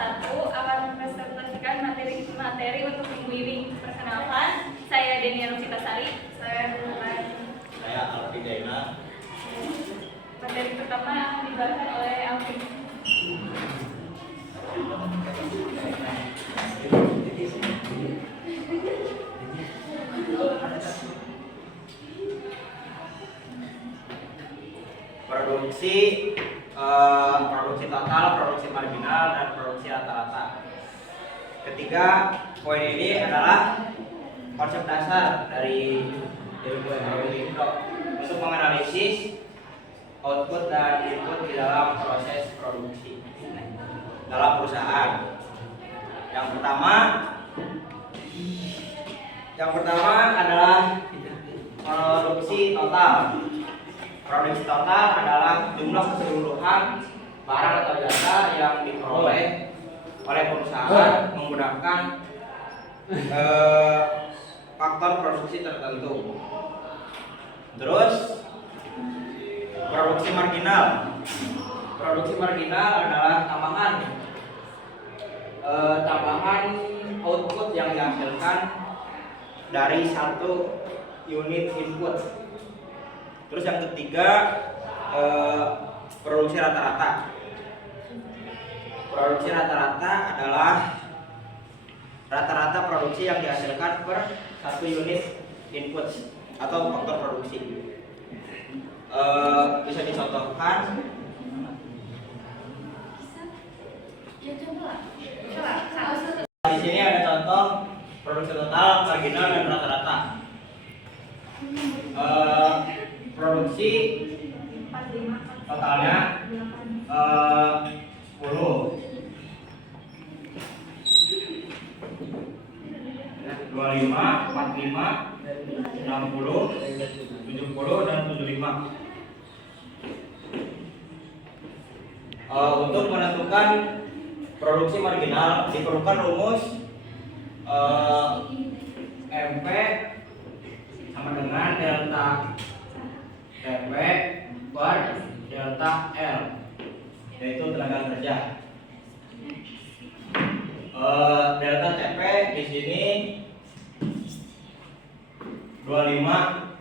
1 akan mempresentasikan materi untuk minggu ini. Perkenalkan, saya Denia Rusitasari. Saya Alfi Daina. Materi pertama yang akan dibahas oleh Alfi. Produksi total, produksi marginal, dan produksi rata-rata. Ketiga poin ini adalah konsep dasar dari ilmu ekonomi untuk menganalisis output dan input di dalam proses produksi dalam perusahaan. Yang pertama adalah produksi total. Produksi total adalah jumlah keseluruhan barang atau jasa yang diperoleh oleh perusahaan menggunakan faktor produksi tertentu. Terus produksi marginal. Produksi marginal adalah tambahan output yang dihasilkan dari satu unit input. Terus yang ketiga produksi rata-rata. Produksi rata-rata adalah rata-rata produksi yang dihasilkan per satu unit input atau faktor produksi. Bisa dicontohkan. Di sini ada contoh produksi total, marginal, dan rata-rata. Produksi totalnya 10, 25, 45, 60, 70, dan 75. Untuk menentukan produksi marginal diperlukan rumus MP sama dengan delta TP per delta L, yaitu tenaga kerja. Delta TP di sini 25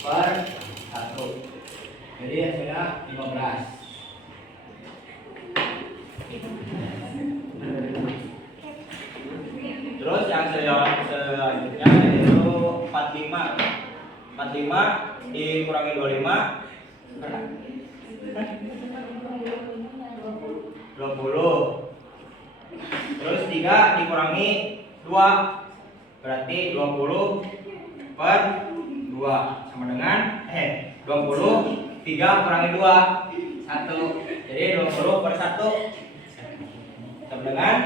per 1. Jadi hasilnya 15. Terus yang selanjutnya yaitu 45. 45 dikurangi 25 20. Terus 3 dikurangi 2 berarti 20 per 2 sama dengan 20, 3 kurangi 2 1. Jadi 20 per 1 sama dengan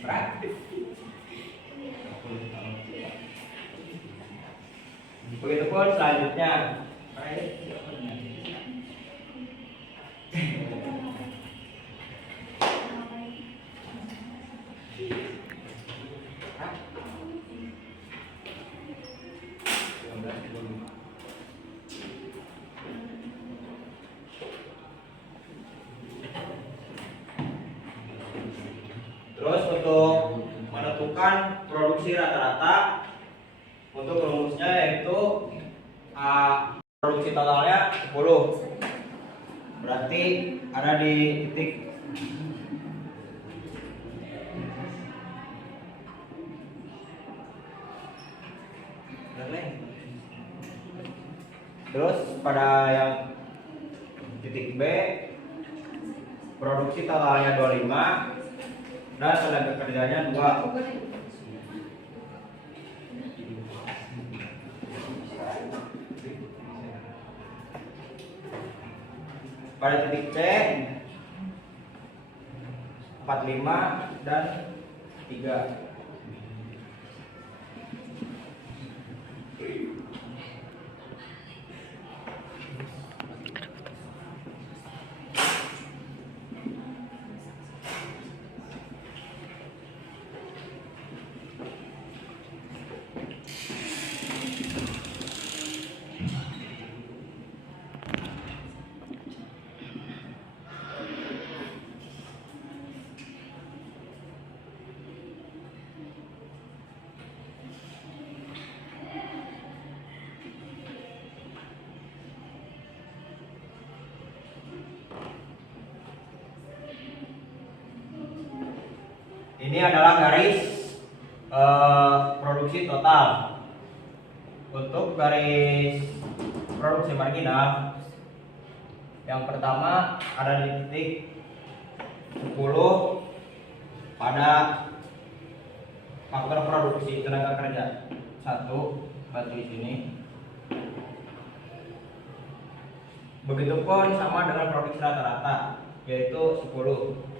berapa? Begitupun selanjutnya. Terus untuk menentukan produksi rata-rata, untuk rumusnya yaitu produksi totalnya 10. Berarti ada di titik terus pada yang titik B produksi totalnya 25 dan tenaga kerjanya 2. pada titik C 45 dan 3. Ini adalah garis produksi total. Untuk garis produksi marginal, yang pertama ada di titik 10 pada faktor produksi tenaga kerja 1, berarti di sini. Begitupun sama dengan produksi rata-rata, yaitu 10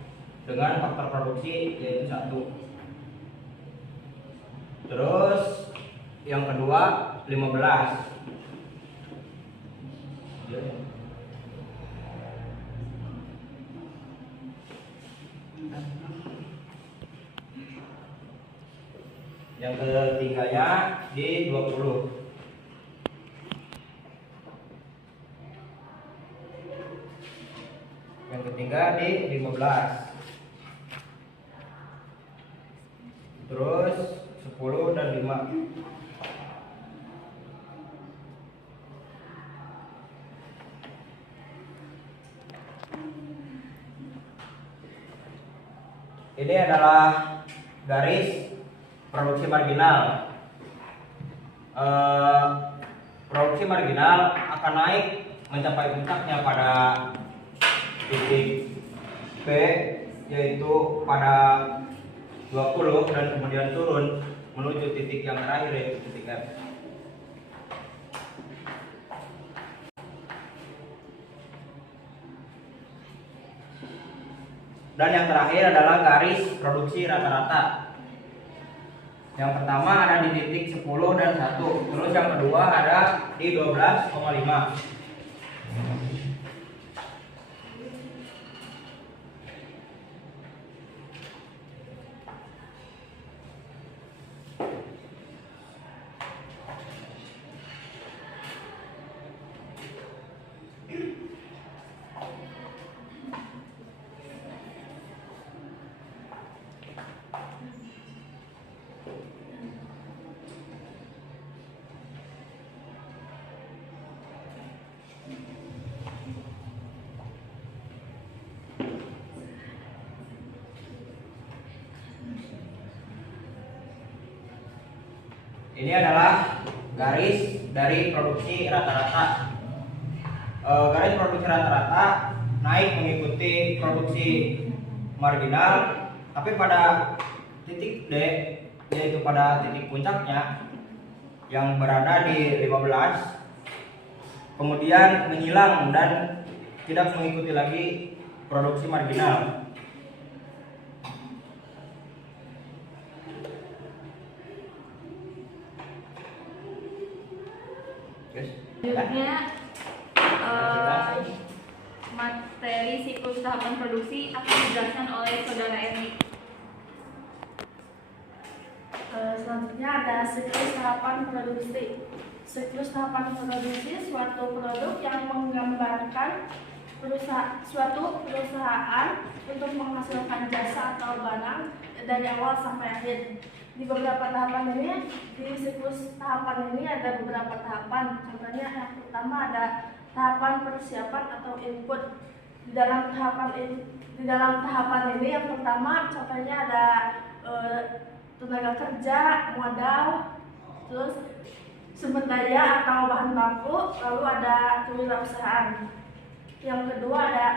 dengan faktor produksi yaitu 1. Terus yang kedua 15. Yang ketiganya di 20. Yang ketiga di 15. Terus 10 dan 5. Ini adalah garis produksi marginal. Produksi marginal akan naik mencapai puncaknya pada titik B, yaitu pada 20, dan kemudian turun menuju titik yang terakhir yaitu titik F. Dan yang terakhir adalah garis produksi rata-rata. Yang pertama ada di titik 10 dan 1. Terus yang kedua ada di 12,5. Ini adalah garis dari produksi rata-rata. Garis produksi rata-rata naik mengikuti produksi marginal, tapi pada titik D, yaitu pada titik puncaknya yang berada di 15, kemudian menghilang dan tidak mengikuti lagi produksi marginal. Selanjutnya materi siklus tahapan produksi akan dijelaskan oleh saudara Erni. Selanjutnya ada siklus tahapan produksi. Siklus tahapan produksi suatu produk yang menggambarkan suatu perusahaan untuk menghasilkan jasa atau barang dari awal sampai akhir. Di beberapa tahapan ini, di siklus tahapan ini ada beberapa tahapan. Contohnya yang pertama ada tahapan persiapan atau input. Di dalam tahapan ini yang pertama contohnya ada tenaga kerja, modal, terus sumber daya atau bahan baku, lalu ada kewirausahaan. Yang kedua ada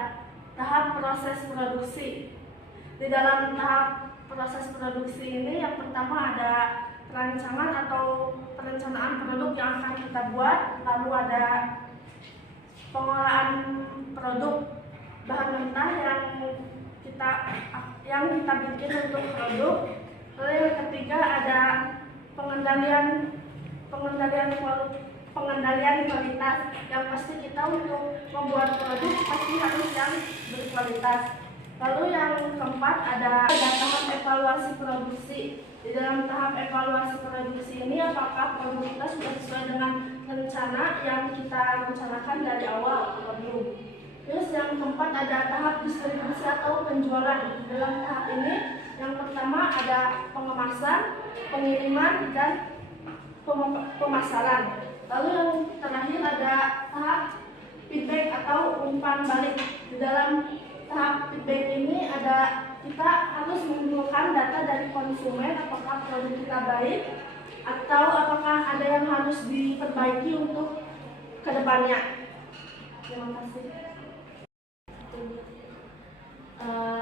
tahap proses produksi. Di dalam tahap proses produksi ini yang pertama ada perencanaan produk yang akan kita buat, lalu ada pengolahan produk, bahan mentah yang kita bikin untuk produk. Lalu yang ketiga ada pengendalian kualitas, yang pasti kita untuk membuat produk pasti harus yang berkualitas. Lalu yang keempat ada tahap evaluasi produksi. Di dalam tahap evaluasi produksi ini apakah produk kita sudah sesuai dengan rencana yang kita rencanakan dari awal atau belum. Terus yang keempat ada tahap distribusi atau penjualan. Dalam tahap ini yang pertama ada pengemasan, pengiriman, dan pemasaran. Lalu yang terakhir ada tahap feedback atau umpan balik. Di dalam tahap feedback ini kita harus mengumpulkan data dari konsumen apakah produk kita baik atau apakah ada yang harus diperbaiki untuk kedepannya. Terima kasih.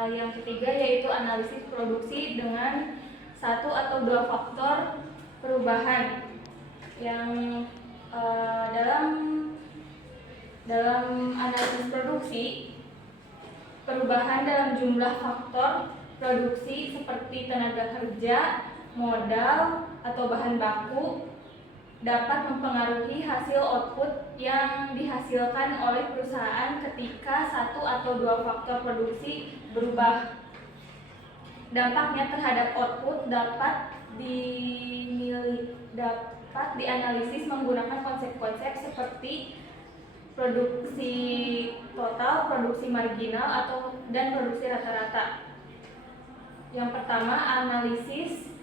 Yang ketiga yaitu analisis produksi dengan 1 atau 2 faktor perubahan yang dalam analisis produksi, perubahan dalam jumlah faktor produksi seperti tenaga kerja, modal, atau bahan baku dapat mempengaruhi hasil output yang dihasilkan oleh perusahaan ketika 1 atau 2 faktor produksi berubah. Dampaknya terhadap output dapat dianalisis menggunakan konsep-konsep seperti produksi total, produksi marginal, dan produksi rata-rata. Yang pertama, analisis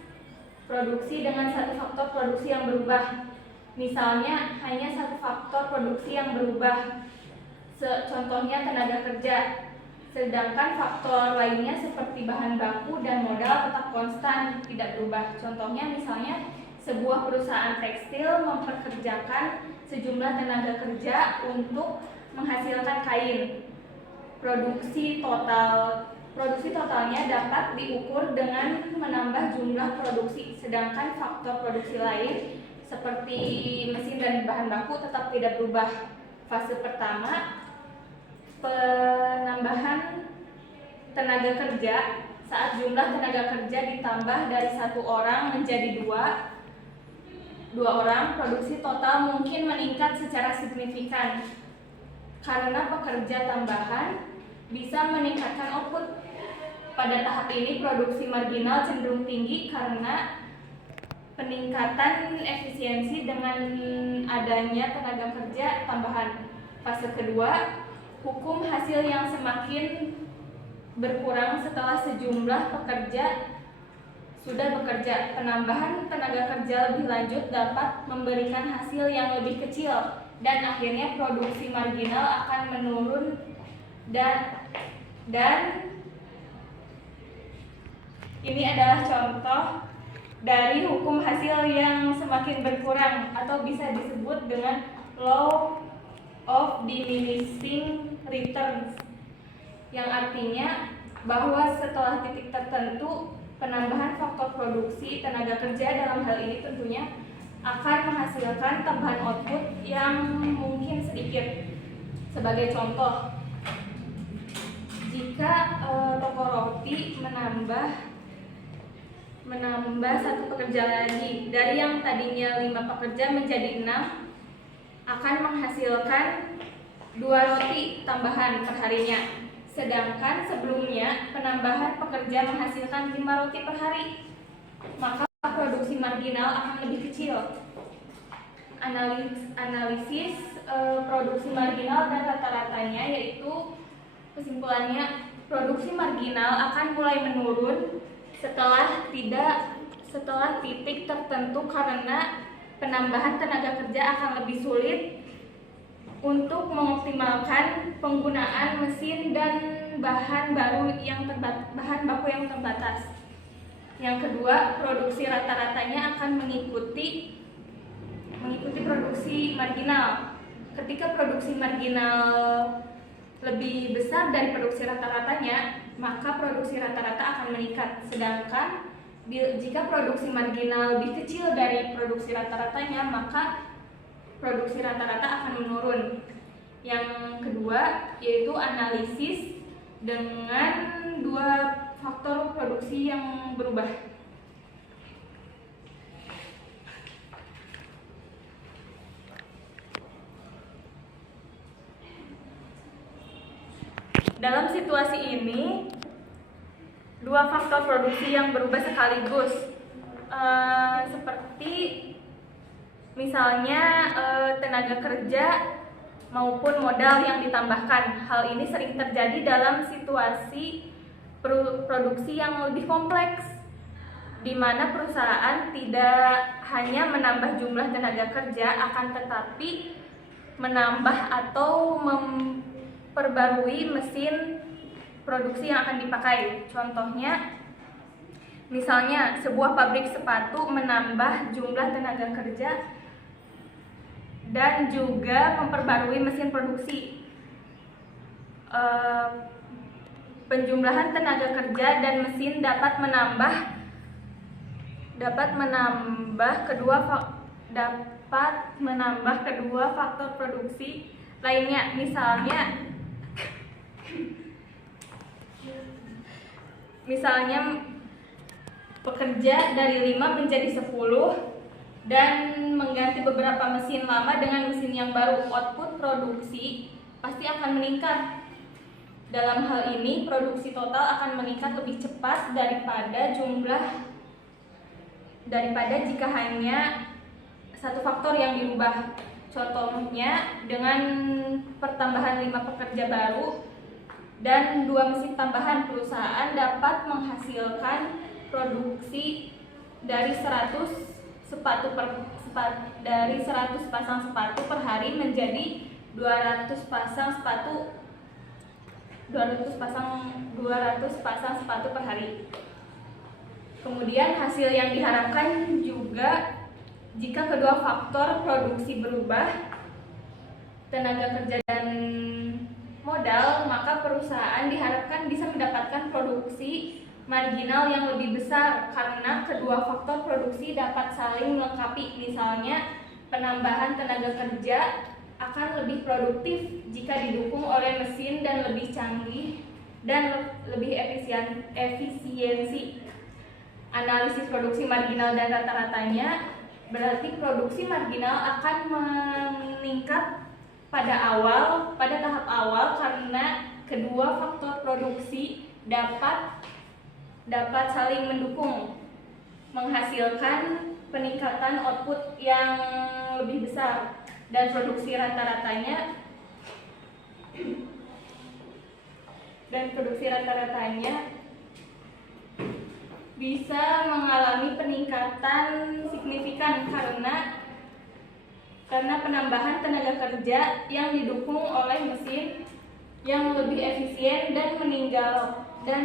produksi dengan 1 faktor produksi yang berubah. Misalnya hanya 1 faktor produksi yang berubah, contohnya tenaga kerja, sedangkan faktor lainnya seperti bahan baku dan modal tetap konstan, tidak berubah. Contohnya misalnya sebuah perusahaan tekstil memperkerjakan sejumlah tenaga kerja untuk menghasilkan kain. Produksi totalnya dapat diukur dengan menambah jumlah produksi, sedangkan faktor produksi lain seperti mesin dan bahan baku tetap tidak berubah. Fase pertama, penambahan tenaga kerja. Saat jumlah tenaga kerja ditambah dari 1 orang menjadi 2 orang, produksi total mungkin meningkat secara signifikan. Karena pekerja tambahan bisa meningkatkan output. Pada tahap ini produksi marginal cenderung tinggi karena peningkatan efisiensi dengan adanya tenaga kerja tambahan. Fase kedua, hukum hasil yang semakin berkurang setelah sejumlah pekerja sudah bekerja. Penambahan tenaga kerja lebih lanjut dapat memberikan hasil yang lebih kecil dan akhirnya produksi marginal akan menurun dan ini adalah contoh dari hukum hasil yang semakin berkurang atau bisa disebut dengan law of diminishing returns, yang artinya bahwa setelah titik tertentu penambahan faktor produksi tenaga kerja dalam hal ini tentunya akan menghasilkan tambahan output yang mungkin sedikit. Sebagai contoh, jika toko roti menambah 1 pekerja lagi, dari yang tadinya 5 pekerja menjadi 6, akan menghasilkan 2 roti tambahan perharinya. Sedangkan sebelumnya penambahan pekerja menghasilkan 5 roti per hari, maka produksi marginal akan lebih kecil. Analisis produksi marginal dan rata-ratanya, yaitu kesimpulannya produksi marginal akan mulai menurun setelah titik tertentu karena penambahan tenaga kerja akan lebih sulit untuk mengoptimalkan penggunaan mesin dan bahan baku yang terbatas. Yang kedua, produksi rata-ratanya akan mengikuti produksi marginal. Ketika produksi marginal lebih besar dari produksi rata-ratanya, maka produksi rata-rata akan meningkat. Sedangkan jika produksi marginal lebih kecil dari produksi rata-ratanya, maka produksi rata-rata akan menurun. Yang kedua yaitu analisis dengan dua faktor produksi yang berubah. Dalam situasi ini, dua faktor produksi yang berubah sekaligus, seperti misalnya tenaga kerja maupun modal yang ditambahkan. Hal ini sering terjadi dalam situasi produksi yang lebih kompleks, di mana perusahaan tidak hanya menambah jumlah tenaga kerja, akan tetapi menambah atau memperbarui mesin produksi yang akan dipakai. Contohnya, misalnya sebuah pabrik sepatu menambah jumlah tenaga kerja dan juga memperbarui mesin produksi. Penjumlahan tenaga kerja dan mesin dapat menambah kedua faktor produksi lainnya. Misalnya pekerja dari 5 menjadi 10 dan mengganti beberapa mesin lama dengan mesin yang baru, output produksi pasti akan meningkat. Dalam hal ini, produksi total akan meningkat lebih cepat daripada jika hanya satu faktor yang dirubah. Contohnya, dengan pertambahan 5 pekerja baru dan 2 mesin tambahan, perusahaan dapat menghasilkan produksi dari 100 pasang sepatu per hari menjadi 200 pasang sepatu per hari. Kemudian hasil yang diharapkan juga jika kedua faktor produksi berubah, tenaga kerja dan modal, maka perusahaan diharapkan bisa mendapatkan produksi marginal yang lebih besar karena kedua faktor produksi dapat saling melengkapi. Misalnya, penambahan tenaga kerja akan lebih produktif jika didukung oleh mesin dan lebih canggih dan lebih efisiensi. Analisis produksi marginal dan rata-ratanya berarti produksi marginal akan meningkat pada tahap awal karena kedua faktor produksi dapat saling mendukung, menghasilkan peningkatan output yang lebih besar, dan produksi rata-ratanya bisa mengalami peningkatan signifikan karena penambahan tenaga kerja yang didukung oleh mesin yang lebih efisien dan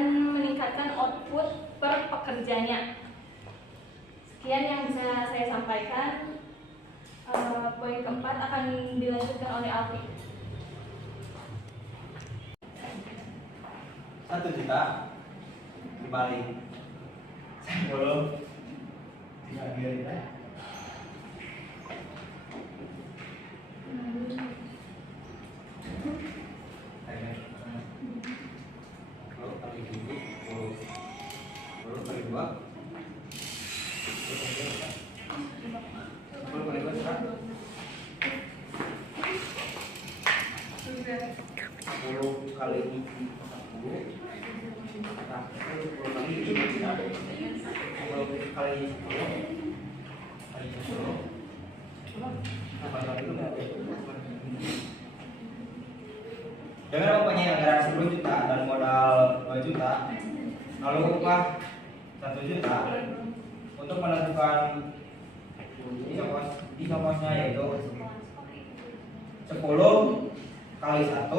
meningkatkan output per pekerjanya. Sekian yang bisa saya sampaikan. Poin keempat akan dilanjutkan oleh Alfi. 1 juta dibalik 10 3 Dengan mempunyai anggaran 10 juta dan modal 2 juta, lalu upah 1 juta, untuk menentukan isokosnya yaitu 10 kali 1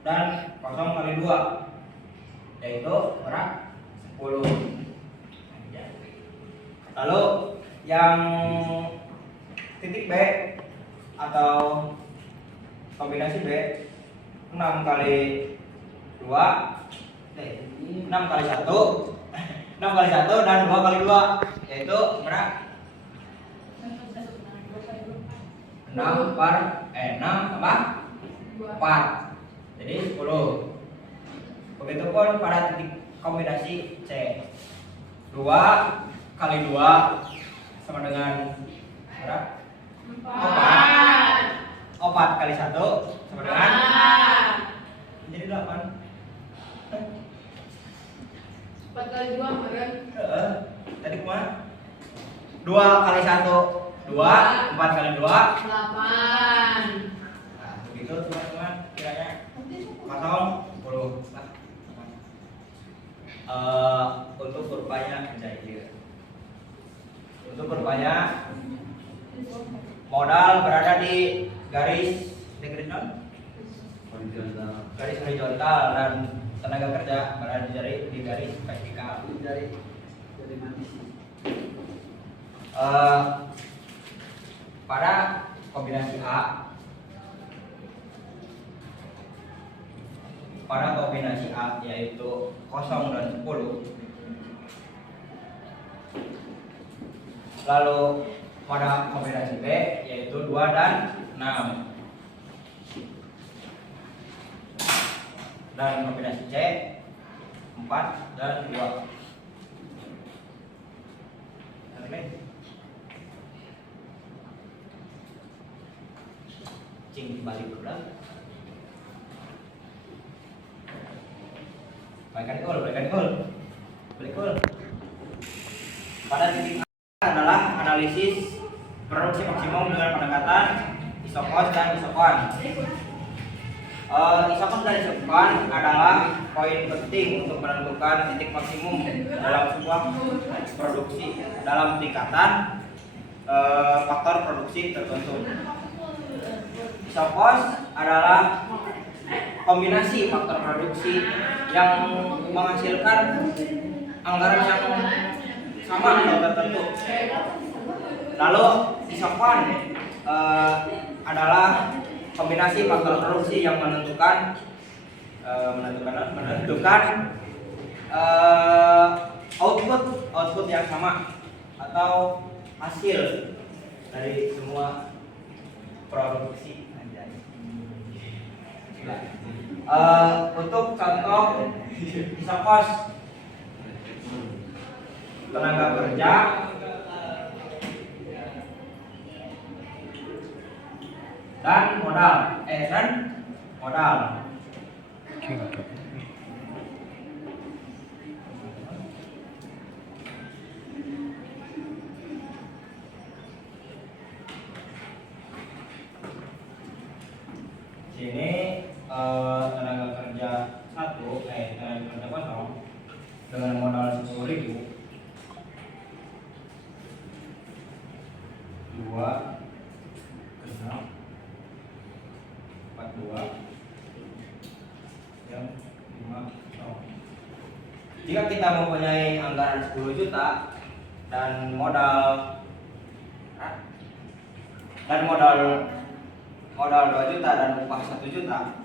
dan 0 kali 2, yaitu berapa? 10. Lalu yang titik B atau kombinasi B, 6 kali 2 6 kali 1 6 kali 1 dan 2 kali 2, yaitu berapa? 6 tambah 4. Jadi 10. Begitupun pada titik kombinasi C. 2 kali 2 sama dengan berapa? 4. 4 kali 1 sama dengan jadi 8. 4 kali 2 kemarin. Tadi kemana? 2 kali 1 2, 4 kali 2 8. Nah, begitu teman-teman kiranya kosong 10. Untuk kurvanya jadi untuk kurvanya modal berada di garis garis horizontal dan tenaga kerja berada di garis vertikal. Pada kombinasi A yaitu 0 dan 10. Lalu pada kombinasi B yaitu 2 dan 6. Dan kombinasi C 4 dan 2. Cing balik udah. Balik gol. Pada titik A adalah analisis produksi maksimum dengan pendekatan isokos dan isokan. Isokos dan isokan adalah poin penting untuk menentukan titik maksimum dalam sebuah produksi dalam tingkatan faktor produksi tertentu. Isokos adalah kombinasi faktor produksi yang menghasilkan anggaran yang sama atau tertentu. Lalu isokan adalah kombinasi faktor produksi yang menentukan output yang sama atau hasil dari semua produksi. Untuk contoh isokos tenaga kerja dan modal. Sini tenaga kerja tenaga kerja kosong dengan modal 10.000 2 6 42 yang 5 Jika kita mempunyai anggaran 10 juta dan modal 2 juta dan upah 1 juta.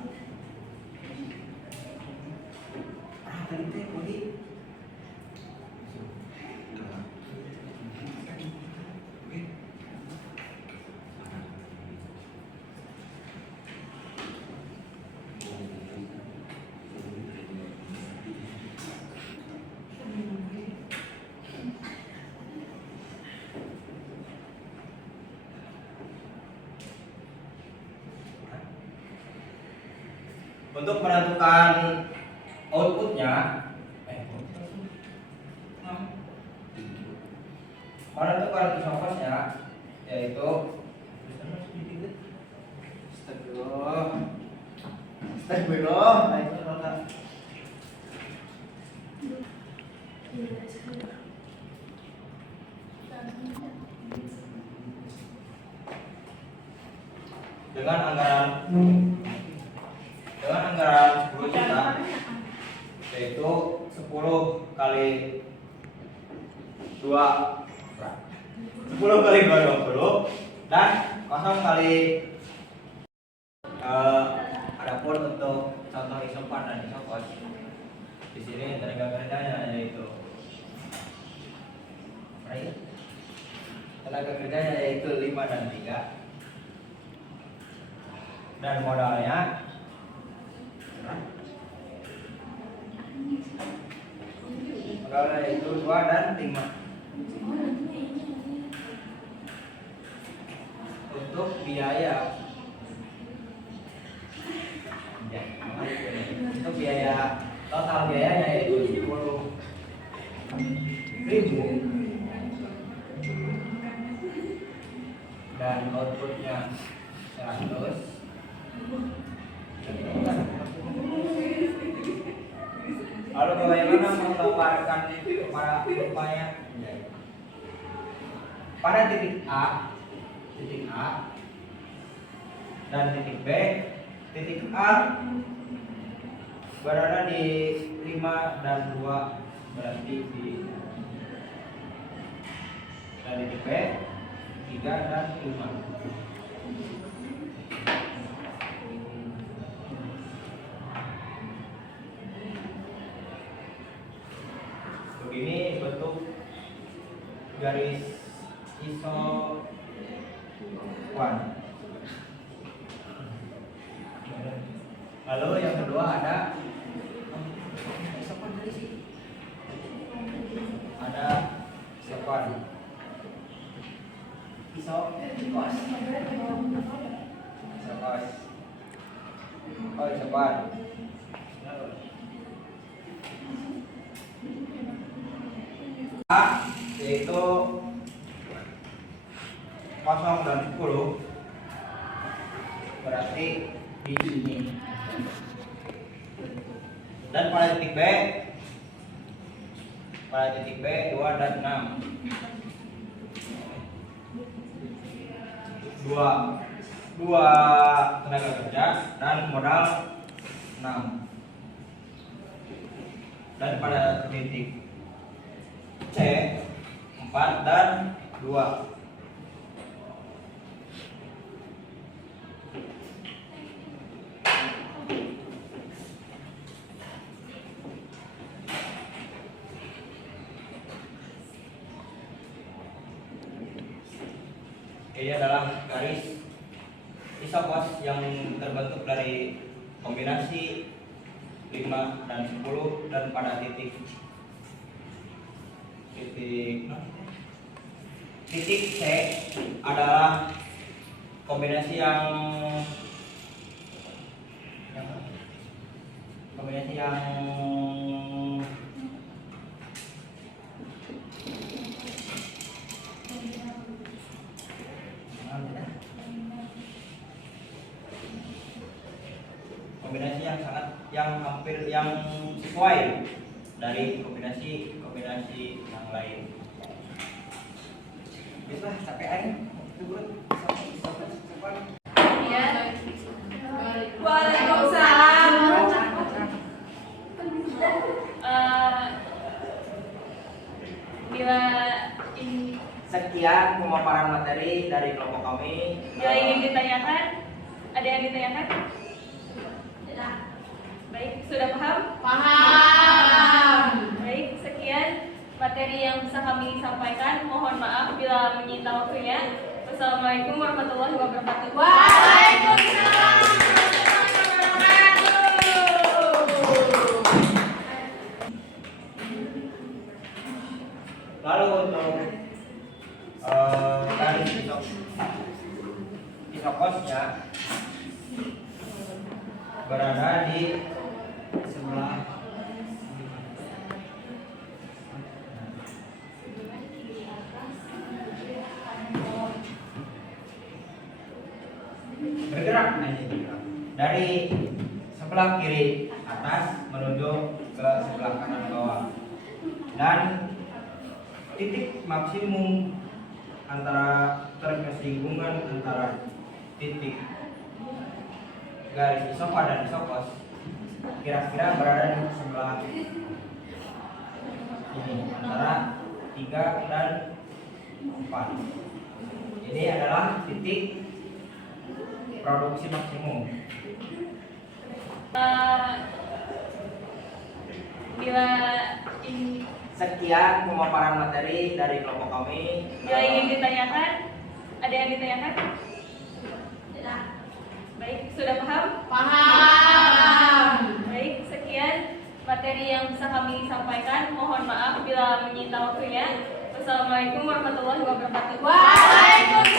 Untuk menentukan outputnya, menentukan isokosnya yaitu dengan anggaran 10 juta yaitu 10 kali 2 20 dan 0 kali adapun untuk contoh isopan dan isokos di sini tenaga kerjanya yaitu tenaga kerjanya yaitu 5 dan 3 dan modalnya Kalau itu 2 dan 5. Untuk biaya total biayanya yaitu 10.000 dan outputnya 100. Lalu bagaimana menggambarkan para upaya pada titik A dan titik B. Titik A berada di 5 dan 2, berarti di dan titik B 3 dan 5. Begini bentuk garis isowan. Lalu yang kedua ada isowan. Isowan. A yaitu 0 dan 10, berarti di sini. Dan pada titik B 2 dan 6. 2 tenaga kerja dan modal 6. Dan pada titik C 4 dan 2. Ini adalah garis isopos yang terbentuk dari kombinasi 5 dan 10, dan pada titik C adalah kombinasi yang hampir yang sesuai dari kombinasi yang lain. Bisa capek aja. Waalaikumsalam. Bila ini Sekian pemaparan materi dari kelompok kami. bila ingin ditanyakan, ada yang ditanyakan? Baik, sudah paham? Paham. Baik, sekian materi yang bisa kami sampaikan. Mohon maaf bila menyita waktunya. Wassalamualaikum warahmatullahi wabarakatuh. Waalaikumsalam. Lalu untuk garis isoposnya berada di sebelah bergerak dari sebelah kiri atas menuju ke sebelah kanan bawah, dan titik maksimum antara ketersinggungan antara titik garis isopa dan isopos kira-kira berada di sebelah ini, antara 3 dan 4. Ini adalah titik produksi maksimum. Bila ini Sekian pemaparan materi dari kelompok kami. bila ingin ditanyakan, ada yang ditanyakan? Baik, sudah paham? Paham. materi yang bisa kami sampaikan. Mohon maaf bila menyita waktunya. Wassalamualaikum warahmatullahi wabarakatuh. Waalaikumsalam.